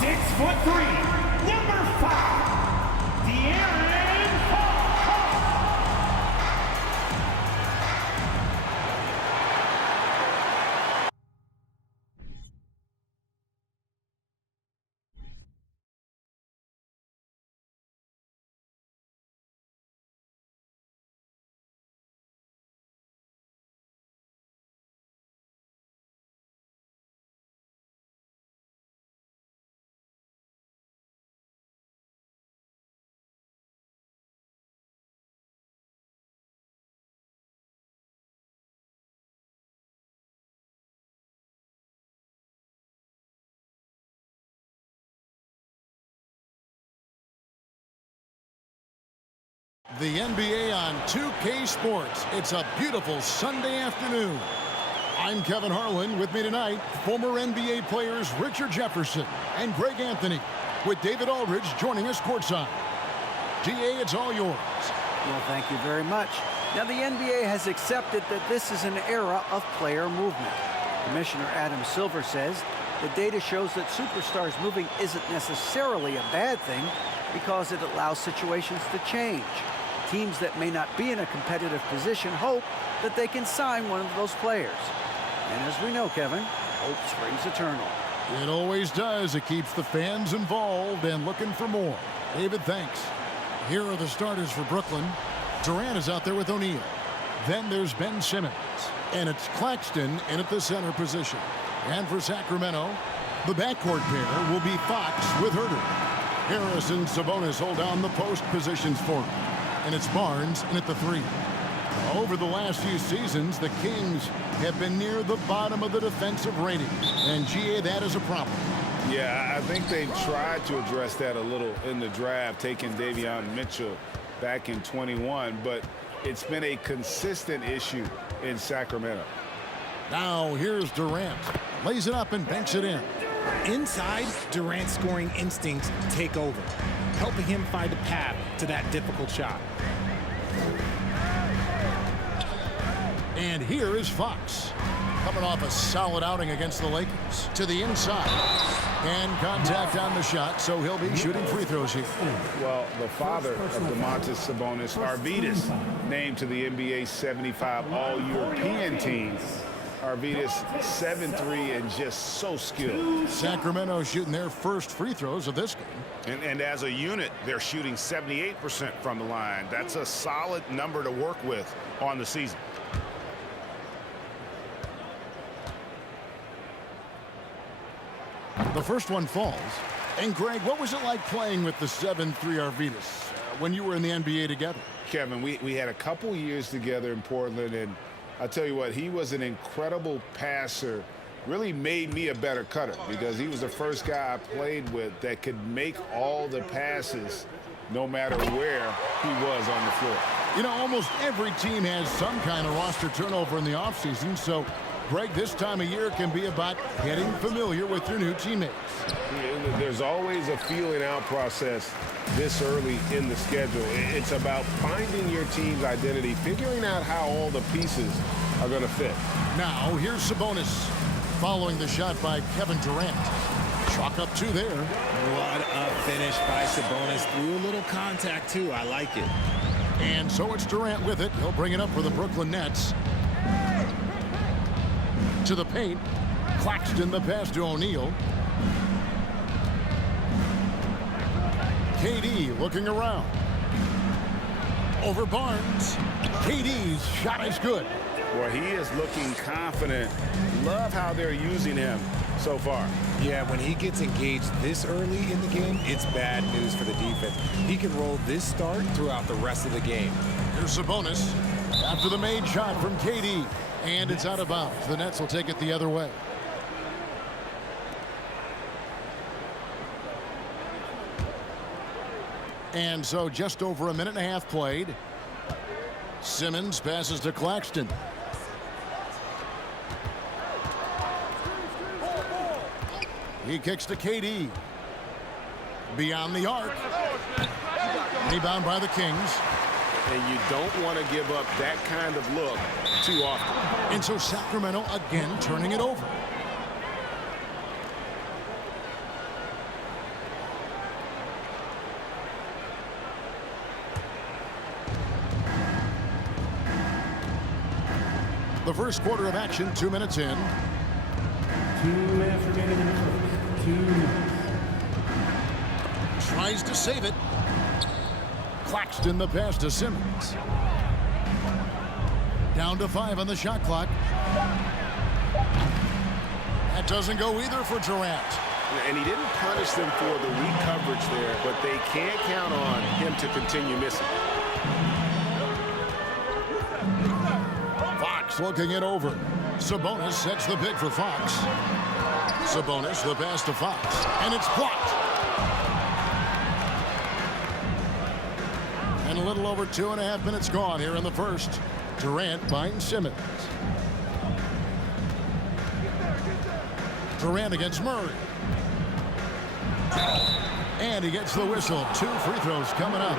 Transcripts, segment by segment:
6'3", number 5, De'Aaron Fox. The NBA on 2K Sports. It's a beautiful Sunday afternoon. I'm Kevin Harlan. With me tonight, former NBA players Richard Jefferson and Greg Anthony, with David Aldridge joining us courtside. GA, it's all yours. Well, thank you very much. Now, the NBA has accepted that this is an era of player movement. Commissioner Adam Silver says the data shows that superstars moving isn't necessarily a bad thing because it allows situations to change. Teams that may not be in a competitive position hope that they can sign one of those players. And as we know, Kevin, hope springs eternal. It always does. It keeps the fans involved and looking for more. David, thanks. Here are the starters for Brooklyn. Durant is out there with O'Neal. Then there's Ben Simmons. And it's Claxton in at the center position. And for Sacramento, the backcourt pair will be Fox with Herter. Harris and Sabonis hold down the post positions for him. And it's Barnes in at the 3. Over the last few seasons, the Kings have been near the bottom of the defensive rating. And GA, that is a problem. Yeah, I think they tried to address that a little in the draft, taking Davion Mitchell back in 21, but it's been a consistent issue in Sacramento. Now here's Durant. Lays it up and banks it in. Inside, Durant's scoring instincts take over, helping him find a path to that difficult shot. And here is Fox, coming off a solid outing against the Lakers. To the inside. And contact on the shot, so he'll be shooting free throws here. Well, the father of Domantas Sabonis, Arvydas, named to the NBA 75 All-European team. Arvydas 7'3" and just so skilled. Sacramento shooting their first free throws of this game. And as a unit, they're shooting 78% from the line. That's a solid number to work with on the season. The first one falls. And Greg, what was it like playing with the 7'3" Arvydas when you were in the NBA together? Kevin, we had a couple years together in Portland, and I'll tell you what, he was an incredible passer. Really made me a better cutter because he was the first guy I played with that could make all the passes no matter where he was on the floor. You know, almost every team has some kind of roster turnover in the offseason, so Greg, this time of year can be about getting familiar with your new teammates. There's always a feeling out process this early in the schedule. It's about finding your team's identity, figuring out how all the pieces are going to fit. Now, here's Sabonis following the shot by Kevin Durant. Chalk up 2 there. What a finish by Sabonis. Through a little contact, too. I like it. And so it's Durant with it. He'll bring it up for the Brooklyn Nets. To the paint. Claxton the pass to O'Neal. KD looking around. Over Barnes. KD's shot is good. Well, he is looking confident. Love how they're using him so far. Yeah, when he gets engaged this early in the game, it's bad news for the defense. He can roll this start throughout the rest of the game. Here's Sabonis after the made shot from KD. And it's out of bounds. The Nets will take it the other way. And so just over a minute and a half played. Simmons passes to Claxton. He kicks to KD. Beyond the arc. Rebound by the Kings. And you don't want to give up that kind of look too often. And so Sacramento again turning it over. The first quarter of action, 2 minutes in. 2 minutes remaining in the first. 2 minutes. Tries to save it. Claxton the pass to Simmons. Down to 5 on the shot clock. That doesn't go either for Durant. And he didn't punish them for the weak coverage there, but they can't count on him to continue missing. Fox looking it over. Sabonis sets the pick for Fox. Sabonis the pass to Fox, and it's blocked. And a little over 2.5 minutes gone here in the first. Durant finds Simmons. Durant against Murray. And he gets the whistle. 2 free throws coming up.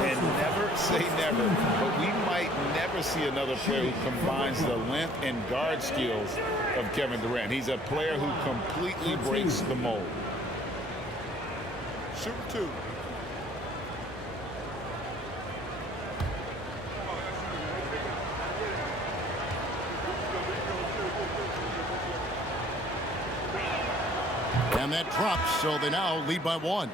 And never say never, but we might never see another player who combines the length and guard skills of Kevin Durant. He's a player who completely breaks the mold. Shooting 2. And that drops, so they now lead by 1.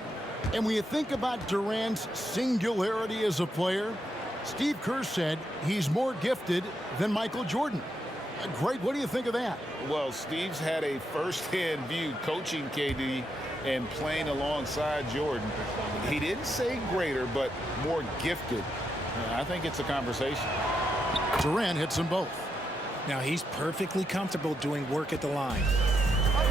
And when you think about Durant's singularity as a player, Steve Kerr said he's more gifted than Michael Jordan. Great, what do you think of that? Well, Steve's had a first-hand view coaching KD and playing alongside Jordan. He didn't say greater, but more gifted. I think it's a conversation. Durant hits them both. Now he's perfectly comfortable doing work at the line.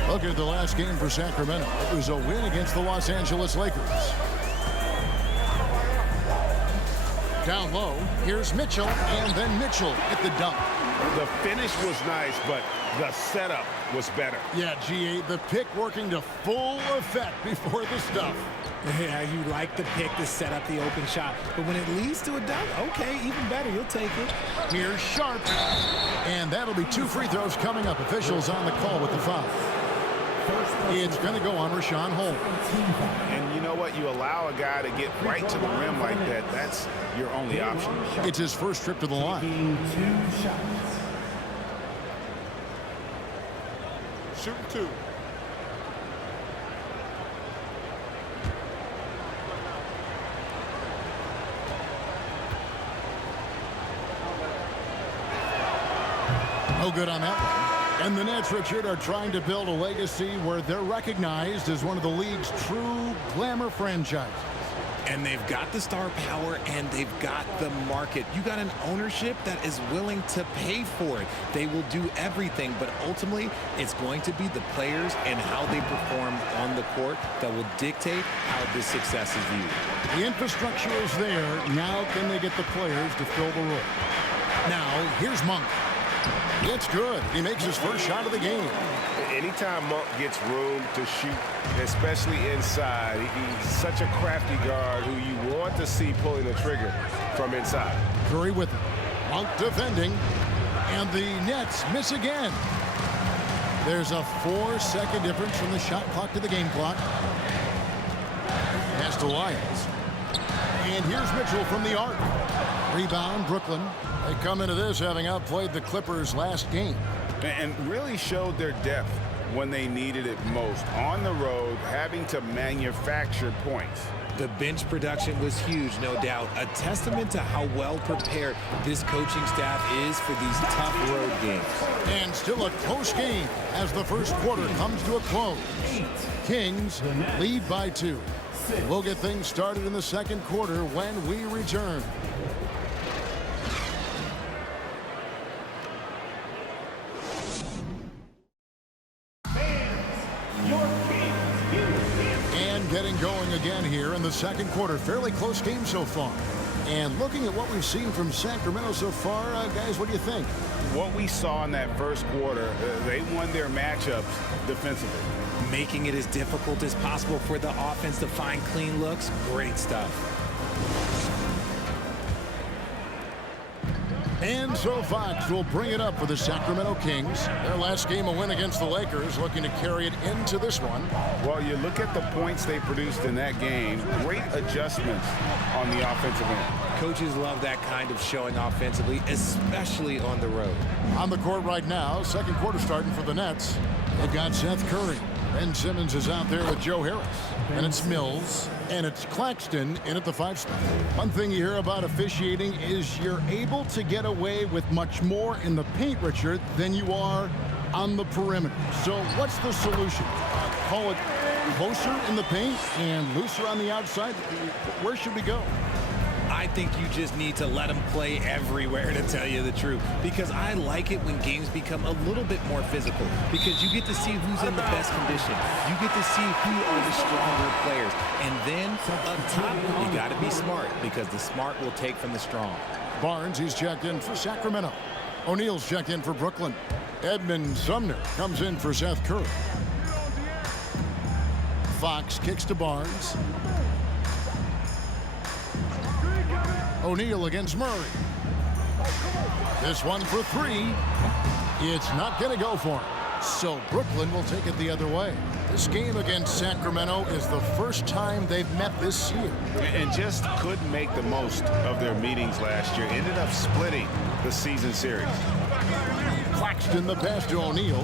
Look at the last game for Sacramento. It was a win against the Los Angeles Lakers. Down low, here's Mitchell, and then Mitchell at the dunk. The finish was nice, but the setup was better. Yeah, GA, the pick working to full effect before the stuff. Yeah, you like the pick to set up the open shot. But when it leads to a dunk, okay, even better. You'll take it. Here's Sharp. And that'll be 2 free throws coming up. Officials on the call with the foul. It's going to go on Rashawn Holmes. And you know what? You allow a guy to get right to the rim like that. That's your only option. It's his first trip to the line. 2 shots. Shooting 2. No good on that one. And the Nets, Richard, are trying to build a legacy where they're recognized as one of the league's true glamour franchises. And they've got the star power and they've got the market. You got an ownership that is willing to pay for it. They will do everything, but ultimately it's going to be the players and how they perform on the court that will dictate how this success is viewed. The infrastructure is there. Now can they get the players to fill the role? Now, here's Monk. It's good. He makes his first shot of the game. Anytime Monk gets room to shoot, especially inside, he's such a crafty guard who you want to see pulling the trigger from inside. Curry with it. Monk defending. And the Nets miss again. There's a 4-second difference from the shot clock to the game clock. Pass to Lyles. And here's Mitchell from the arc. Rebound, Brooklyn. They come into this having outplayed the Clippers last game. And really showed their depth when they needed it most. On the road, having to manufacture points. The bench production was huge, no doubt. A testament to how well prepared this coaching staff is for these tough road games. And still a close game as the first quarter comes to a close. Kings lead by 2. We'll get things started in the second quarter when we return. And getting going again here in the second quarter. Fairly close game so far. And looking at what we've seen from Sacramento so far, guys, what do you think? What we saw in that first quarter, they won their matchups defensively. Making it as difficult as possible for the offense to find clean looks. Great stuff. And so Fox will bring it up for the Sacramento Kings. Their last game, a win against the Lakers, looking to carry it into this one. Well, you look at the points they produced in that game. Great adjustments on the offensive end. Coaches love that kind of showing offensively, especially on the road. On the court right now, second quarter starting for the Nets. They've got Seth Curry. Ben Simmons is out there with Joe Harris. And it's Mills. And it's Claxton in at the 5 spot. One thing you hear about officiating is you're able to get away with much more in the paint, Richard, than you are on the perimeter. So what's the solution? Call it closer in the paint and looser on the outside? Where should we go? I think you just need to let them play everywhere, to tell you the truth, because I like it when games become a little bit more physical, because you get to see who's in the best condition. You get to see who are the stronger players. And then up top, you got to be smart, because the smart will take from the strong. Barnes, he's checked in for Sacramento. O'Neal's checked in for Brooklyn. Edmund Sumner comes in for Seth Curry. Fox kicks to Barnes. O'Neal against Murray. This one for 3. It's not going to go for him. So Brooklyn will take it the other way. This game against Sacramento is the first time they've met this year. And just couldn't make the most of their meetings last year. Ended up splitting the season series. Claxton the pass to O'Neal.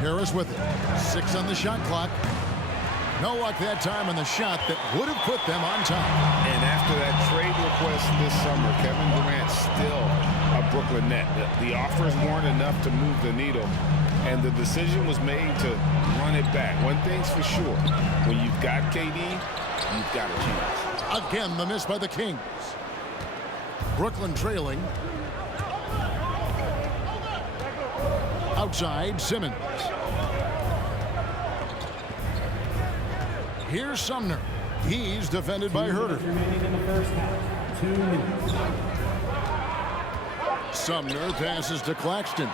Harris with it. 6 on the shot clock. No luck that time on the shot that would have put them on top. And after that trade request this summer, Kevin Durant still a Brooklyn Net. The offers weren't enough to move the needle, and the decision was made to run it back. One thing's for sure, when you've got KD, you've got a chance. Again, the miss by the Kings. Brooklyn trailing. Outside, Simmons. Here's Sumner. He's defended by Herter. Remaining in the first half. 2 minutes. Sumner passes to Claxton.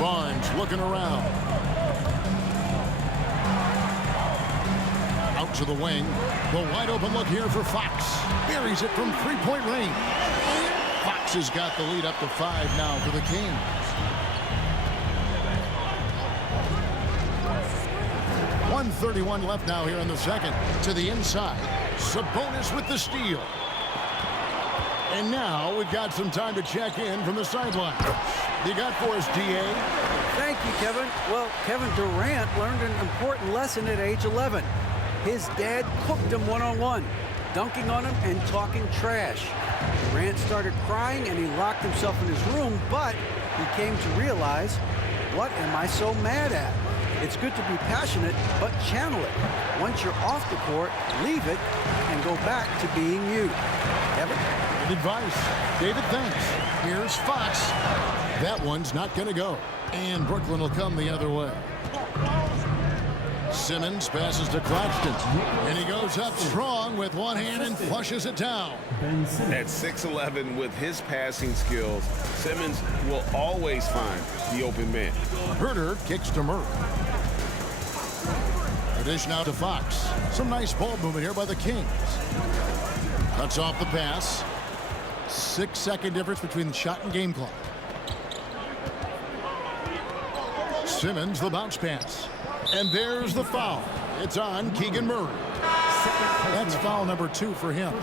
Barnes looking around. Out to the wing. The wide open look here for Fox. Buries it from 3-point range. Fox has got the lead up to 5 now for the Kings. 1:31 left now here in the second. To the inside. Sabonis with the steal. And now we've got some time to check in from the sideline. You got for us, D.A.? Thank you, Kevin. Well, Kevin Durant learned an important lesson at age 11. His dad cooked him one-on-one, dunking on him and talking trash. Durant started crying and he locked himself in his room, but he came to realize, what am I so mad at? It's good to be passionate, but channel it. Once you're off the court, leave it and go back to being you. Kevin? Good advice. David, thanks. Here's Fox. That one's not going to go. And Brooklyn will come the other way. Simmons passes to Claxton. And he goes up strong with one hand and flushes it down. At 6'11", with his passing skills, Simmons will always find the open man. Herter kicks to Murray. The dish now to Fox. Some nice ball movement here by the Kings. Cuts off the pass. 6-second difference between the shot and game clock. Simmons, the bounce pass. And there's the foul. It's on Keegan Murray. That's foul number 2 for him.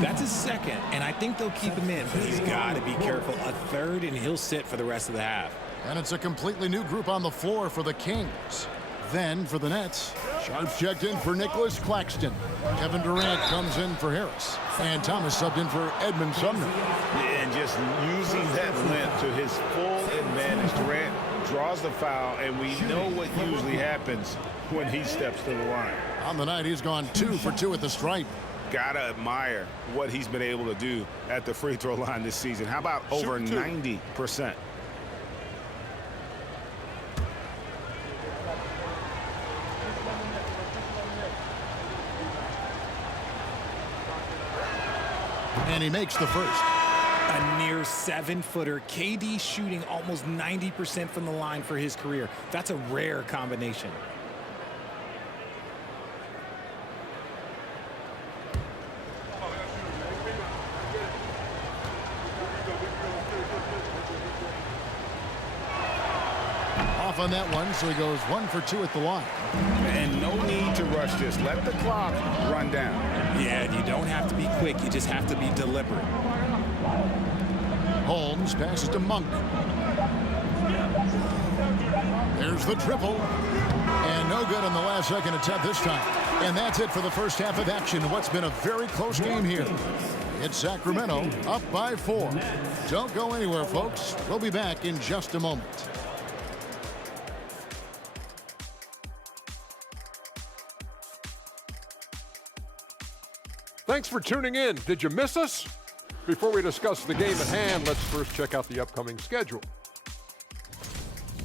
That's his second, and I think they'll keep him in, but he's got to be careful. A third, and he'll sit for the rest of the half. And it's a completely new group on the floor for the Kings. Then for the Nets, Sharps checked in for Nicholas Claxton. Kevin Durant comes in for Harris. And Thomas subbed in for Edmund Sumner. And just using that length to his full advantage. Durant draws the foul, and we know what usually happens when he steps to the line. On the night, he's gone 2 for 2 at the stripe. Gotta admire what he's been able to do at the free throw line this season. How about over 90%? And he makes the first. A near 7-footer. KD shooting almost 90% from the line for his career. That's a rare combination. on that one, so he goes 1 for 2 at the line. And no need to rush this. Let the clock run down. Yeah, you don't have to be quick. You just have to be deliberate. Holmes passes to Monk. There's the triple. And no good on the last second attempt this time. And that's it for the first half of action. What's been a very close game here. It's Sacramento up by 4. Don't go anywhere, folks. We'll be back in just a moment. Thanks for tuning in. Did you miss us? Before we discuss the game at hand, let's first check out the upcoming schedule.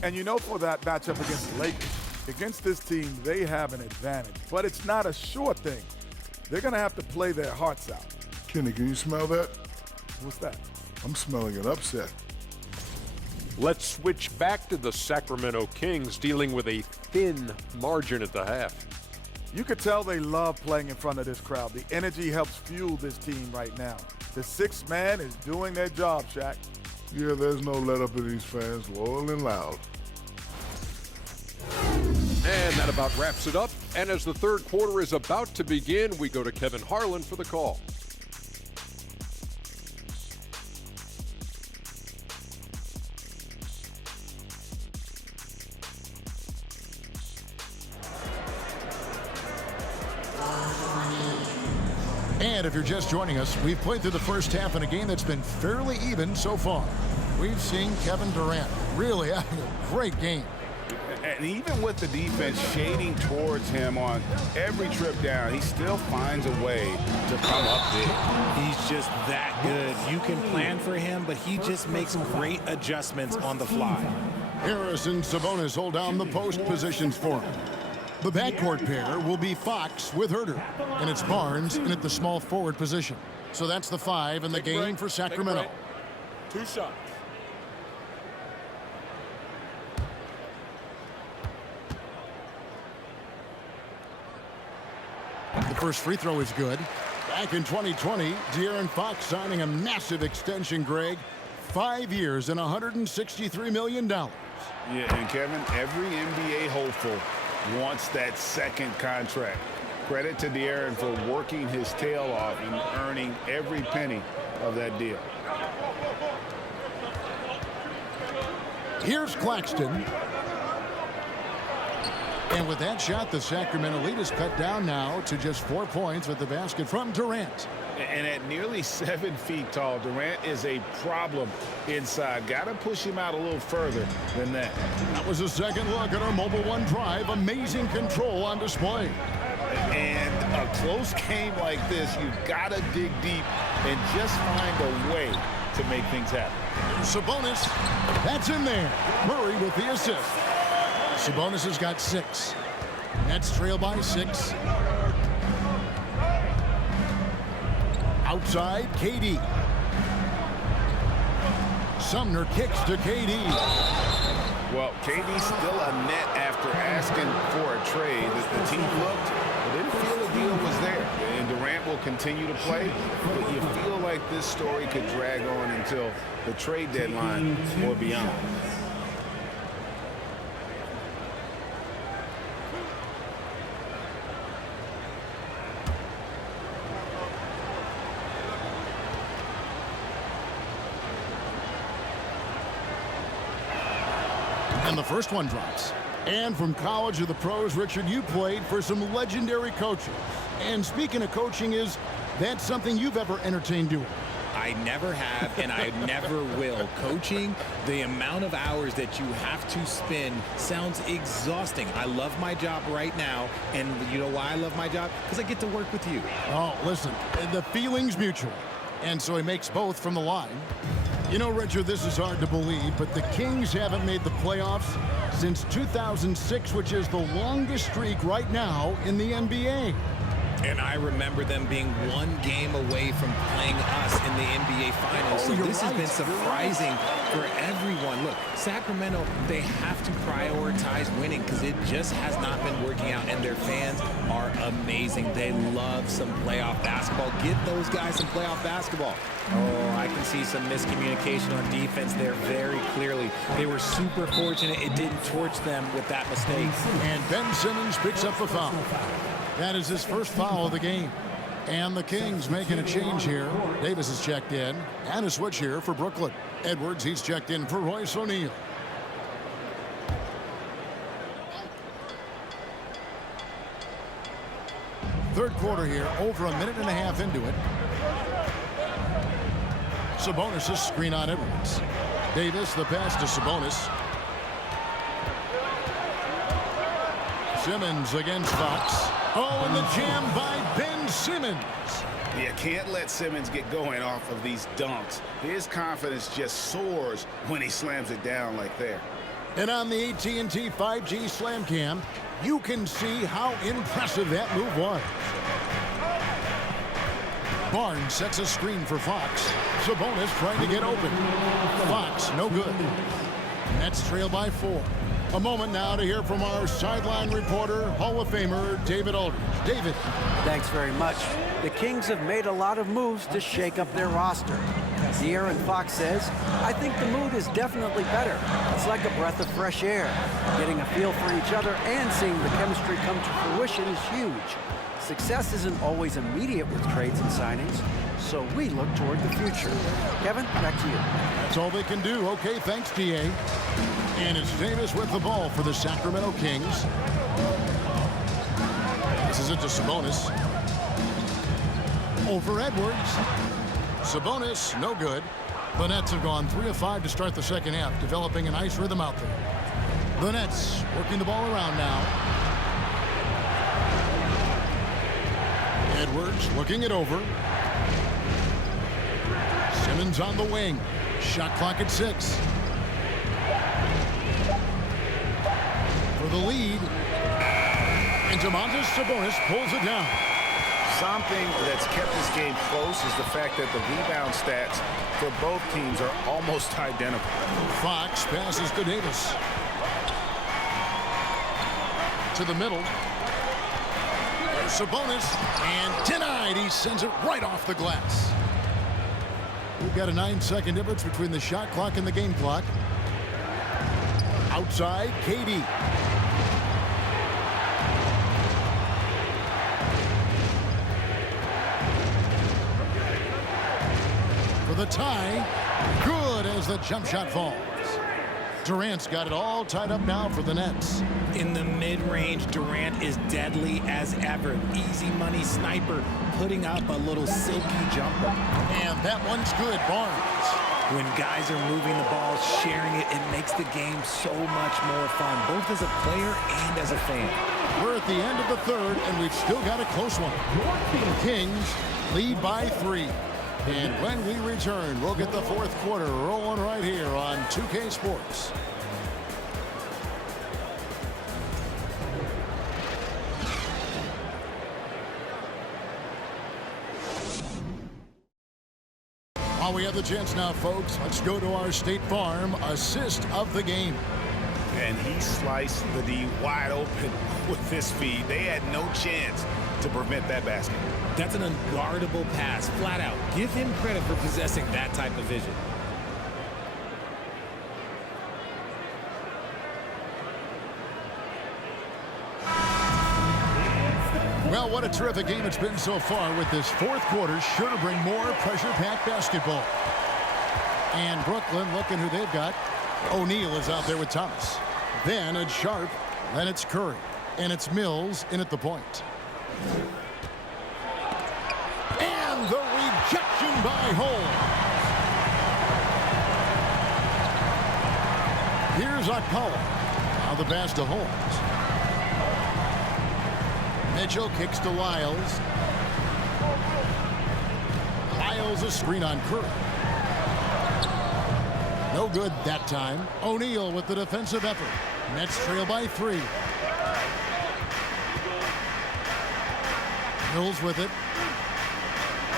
And you know, for that matchup against the Lakers, against this team, they have an advantage. But it's not a sure thing. They're going to have to play their hearts out. Kenny, can you smell that? What's that? I'm smelling an upset. Let's switch back to the Sacramento Kings, dealing with a thin margin at the half. You could tell they love playing in front of this crowd. The energy helps fuel this team right now. The sixth man is doing their job, Shaq. Yeah, there's no let up in these fans, loyal and loud. And that about wraps it up. And as the third quarter is about to begin, we go to Kevin Harlan for the call. And if you're just joining us, we've played through the first half in a game that's been fairly even so far. We've seen Kevin Durant really having a great game. And even with the defense shading towards him on every trip down, he still finds a way to come up big. He's just that good. You can plan for him, but he just makes great adjustments on the fly. Harris and Sabonis hold down the post positions for him. The backcourt pair will be Fox with Herter, and it's Barnes in at the small forward position. So that's the 5 in the game for Sacramento. 2 shots. The first free throw is good. Back in 2020, De'Aaron Fox signing a massive extension, Greg. 5 years and $163 million. Yeah, and Kevin, every NBA hopeful wants that second contract. Credit to De'Aaron for working his tail off and earning every penny of that deal. Here's Claxton. And with that shot, the Sacramento lead is cut down now to just 4 points with the basket from Durant. And at nearly 7 feet tall, Durant is a problem inside. Got to push him out a little further than that. That was a second look at our Mobile One drive. Amazing control on display. And a close game like this, you've got to dig deep and just find a way to make things happen. Sabonis, that's in there. Murray with the assist. Sabonis has got 6. Nets trail by 6. Outside, KD. Sumner kicks to KD. Well, KD's still a net after asking for a trade. The team looked, but didn't feel the deal was there. And Durant will continue to play, but you feel like this story could drag on until the trade deadline or beyond. And the first one drops. And from college to the pros, Richard, you played for some legendary coaches. And speaking of coaching, is that something you've ever entertained doing? I never have, and I never will. Coaching, the amount of hours that you have to spend sounds exhausting. I love my job right now, and you know why I love my job? Because I get to work with you. Oh, listen, the feeling's mutual. And so he makes both from the line. You know, Richard, this is hard to believe, but the Kings haven't made the playoffs since 2006, which is the longest streak right now in the NBA. And I remember them being 1 game away from playing us in the NBA Finals. So this has been surprising for everyone. Look, Sacramento, they have to prioritize winning because it just has not been working out, and their fans are amazing. They love some playoff basketball. Get those guys some playoff basketball. Oh, I can see some miscommunication on defense there very clearly. They were super fortunate it didn't torch them with that mistake. And Ben Simmons picks up the foul. That is his first foul of the game. And the Kings making a change here. Davis is checked in. And a switch here for Brooklyn. Edwards, he's checked in for Royce O'Neal. Third quarter here, over a minute and a half into it. Sabonis' screen on Edwards. Davis, the pass to Sabonis. Simmons against Fox. Oh, and the jam by Ben Simmons. You can't let Simmons get going off of these dunks. His confidence just soars when he slams it down like that. And on the AT&T 5G Slam Cam, you can see how impressive that move was. Barnes sets a screen for Fox. Sabonis trying to get open. Fox, no good. Nets trail by 4. A moment now to hear from our sideline reporter, Hall of Famer David Aldridge. David. Thanks very much. The Kings have made a lot of moves to shake up their roster. De'Aaron Fox says, I think the mood is definitely better. It's like a breath of fresh air. Getting a feel for each other and seeing the chemistry come to fruition is huge. Success isn't always immediate with trades and signings, so we look toward the future. Kevin, back to you. That's all they can do. Okay, thanks, DA. And it's Davis with the ball for the Sacramento Kings. This is it to Sabonis. Over Edwards. Sabonis, no good. The Nets have gone 3 of 5 to start the second half, developing a nice rhythm out there. The Nets working the ball around now. Edwards looking it over. Simmons on the wing. Shot clock at 6. For the lead. And Domantas Sabonis pulls it down. Something that's kept this game close is the fact that the rebound stats for both teams are almost identical. Fox passes to Davis. To the middle. There's Sabonis. And denied. He sends it right off the glass. We've got a 9-second difference between the shot clock and the game clock. Outside, KD. For the tie, good as the jump shot falls. Durant's got it all tied up now for the Nets. In the mid-range, Durant is deadly as ever. Easy money sniper, putting up a little silky jumper. And that one's good, Barnes. When guys are moving the ball, sharing it, it makes the game so much more fun, both as a player and as a fan. We're at the end of the third, and we've still got a close one. Kings lead by 3. And when we return, we'll get the fourth quarter rolling right here on 2K Sports. While we have the chance now, folks, let's go to our State Farm assist of the game. And he sliced the D wide open with this feed. They had no chance to prevent that basket. That's an unguardable pass, flat out. Give him credit for possessing that type of vision. Well, what a terrific game it's been so far, with this fourth quarter sure to bring more pressure-packed basketball. And Brooklyn, looking who they've got. O'Neal is out there with Thomas. Then it's Sharp, then it's Curry, and it's Mills in at the point. And the rejection by Holmes. Here's Akpala. Now the pass to Holmes. Mitchell kicks to Lyles. Lyles a screen on Curry. No good that time. O'Neal with the defensive effort. Nets trail by 3. Mills with it.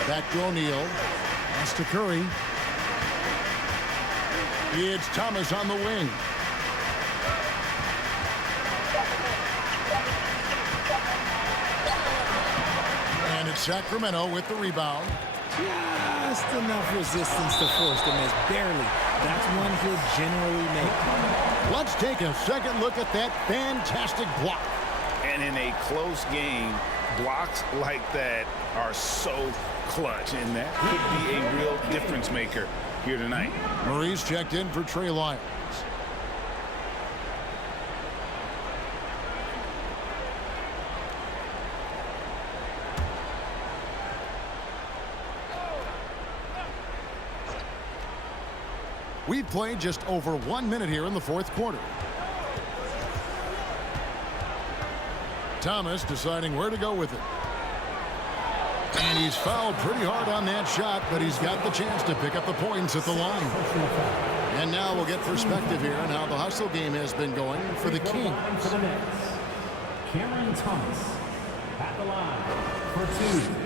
Back to O'Neal. Pass to Curry. It's Thomas on the wing. And it's Sacramento with the rebound. Just enough resistance to force the miss. Barely. That's one he'll generally make. Let's take a second look at that fantastic block. And in a close game, blocks like that are so clutch, and that could be a real difference maker here tonight. Maurice checked in for Trey Lyons. We've played just over 1 minute here in the fourth quarter. Thomas deciding where to go with it. And he's fouled pretty hard on that shot, but he's got the chance to pick up the points at the line. And now we'll get perspective here on how the hustle game has been going for the Kings. Cameron Thomas at the line for 2.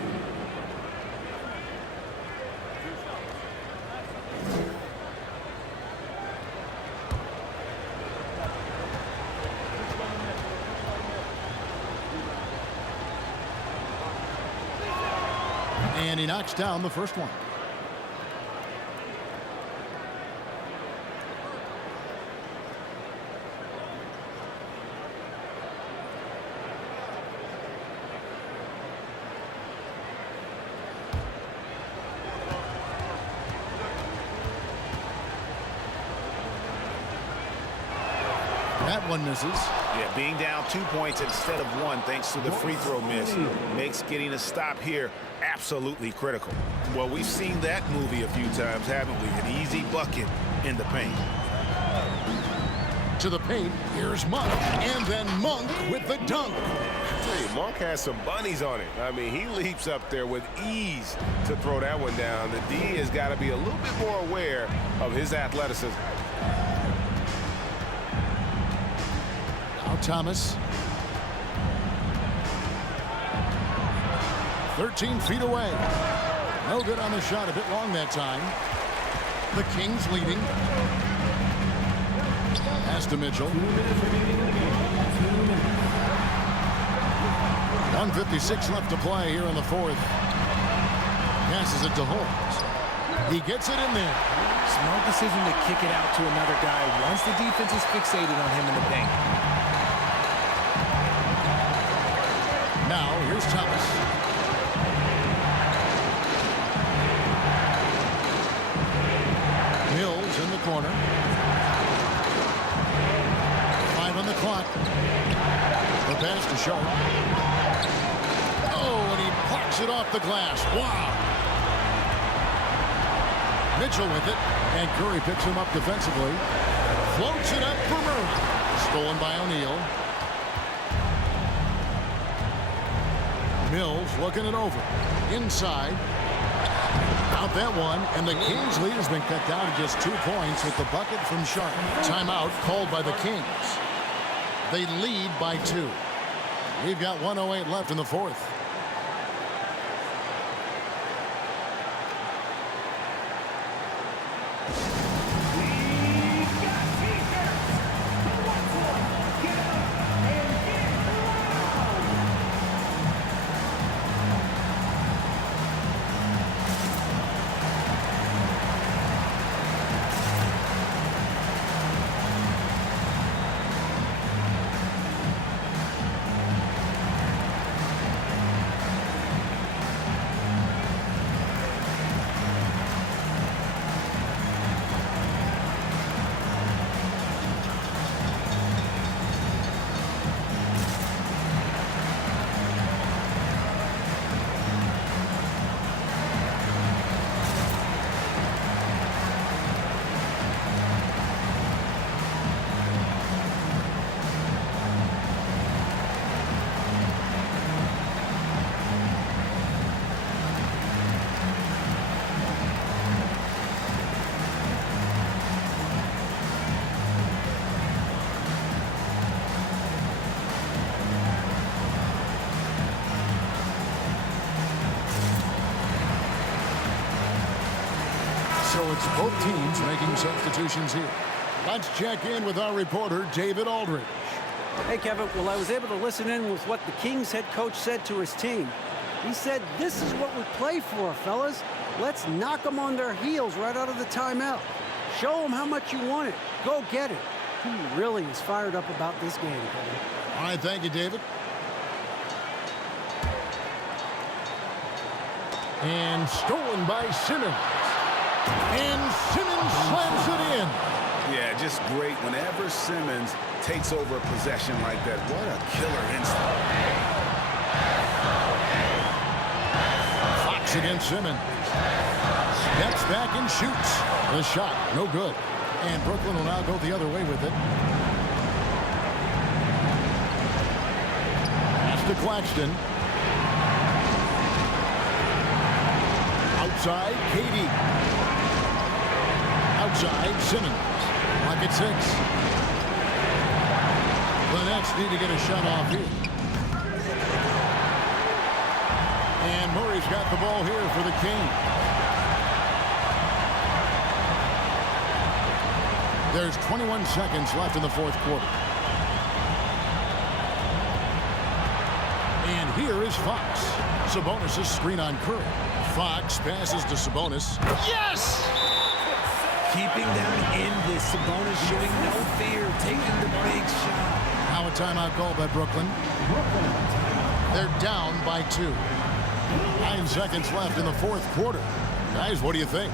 And he knocks down the first one. That one misses. Yeah, being down 2 points instead of 1 thanks to the free throw miss makes getting a stop here absolutely critical. Well, we've seen that movie a few times, haven't we? An easy bucket in the paint. To the paint, here's Monk, and then Monk with the dunk. Hey, Monk has some bunnies on it. I mean, he leaps up there with ease to throw that one down. The D has got to be a little bit more aware of his athleticism. Now Thomas. 13 feet away. No good on the shot. A bit long that time. The Kings leading. Pass to Mitchell. 1:56 left to play here in the fourth. Passes it to Holmes. He gets it in there. Smart decision to kick it out to another guy once the defense is fixated on him in the paint. Now here's Thomas. Mills in the corner. 5 on the clock. The pass to Sharp. Oh, and he parks it off the glass. Wow. Mitchell with it, and Curry picks him up defensively. Floats it up for Murray. Stolen by O'Neal. Mills looking it over. Inside. Out that one, and the Kings lead has been cut down to just 2 points with the bucket from Sharp. Timeout called by the Kings. They lead by 2. We've got 1:08 left in the fourth. So it's both teams making substitutions here. Let's check in with our reporter, David Aldridge. Hey, Kevin. Well, I was able to listen in with what the Kings head coach said to his team. He said, this is what we play for, fellas. Let's knock them on their heels right out of the timeout. Show them how much you want it. Go get it. He really is fired up about this game, Kevin. All right, thank you, David. And stolen by Simmons. And Simmons slams it in. Yeah, just great. Whenever Simmons takes over a possession like that, what a killer instinct. Fox against Simmons. Steps back and shoots. The shot, no good. And Brooklyn will now go the other way with it. Pass to Claxton. Outside, KD. Outside, Simmons. Rocket 6. The Nets need to get a shot off here. And Murray's got the ball here for the Kings. There's 21 seconds left in the fourth quarter. And here is Fox. Sabonis' screen on Curry. Fox passes to Sabonis. Yes! Keeping them in this. Sabonis showing no fear, taking the big shot. Now a timeout called by Brooklyn. They're down by 2. 9 seconds left in the fourth quarter. Guys, what do you think?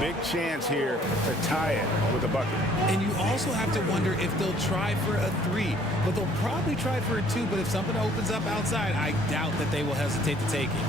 Big chance here to tie it with a bucket. And you also have to wonder if they'll try for a 3. But they'll probably try for a 2. But if something opens up outside, I doubt that they will hesitate to take it.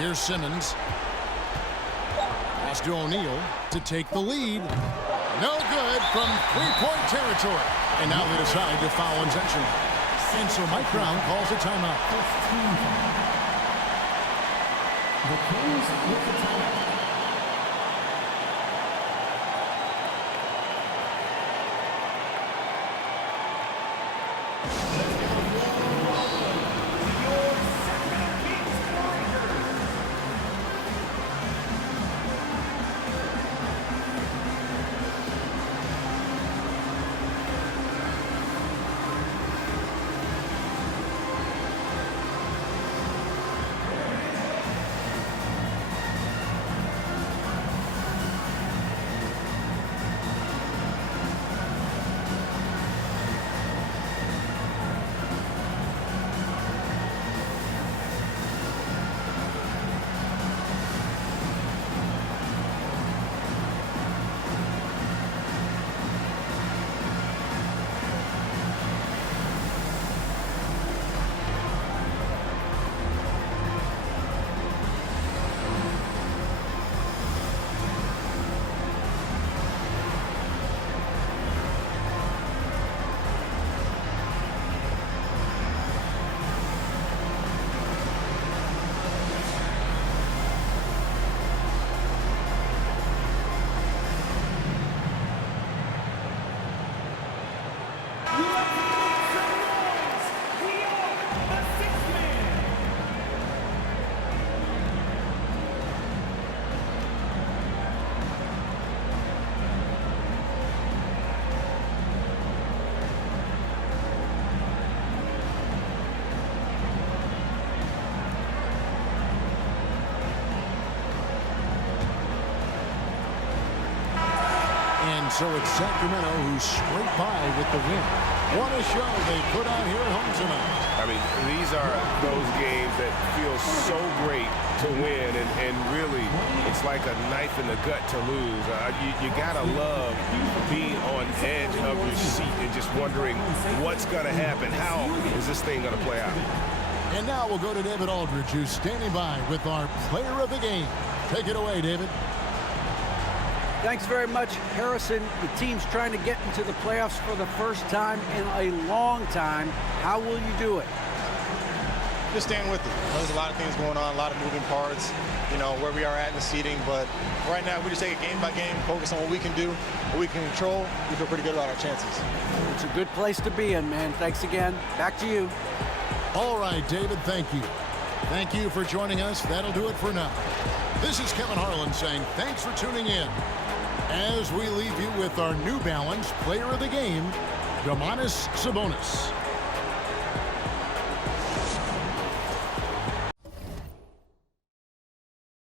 Here's Simmons. Pass to O'Neal to take the lead. No good from three-point territory. And now they decide to foul intentionally. And so Mike Brown calls a timeout. The Kings with the timeout. So it's Sacramento who scraped by with the win. What a show they put on here at home tonight. I mean, these are those games that feel so great to win, and really, it's like a knife in the gut to lose. You gotta love being on edge of your seat and just wondering what's gonna happen. How is this thing gonna play out? And now we'll go to David Aldridge, who's standing by with our player of the game. Take it away, David. Thanks very much, Harrison. The team's trying to get into the playoffs for the first time in a long time. How will you do it? Just staying with it. There's a lot of things going on, a lot of moving parts, where we are at in the seeding. But right now, we just take it game by game, focus on what we can do, what we can control. We feel pretty good about our chances. It's a good place to be in, man. Thanks again. Back to you. All right, David, thank you. Thank you for joining us. That'll do it for now. This is Kevin Harlan saying thanks for tuning in. As we leave you with our New Balance Player of the Game, Domantas Sabonis.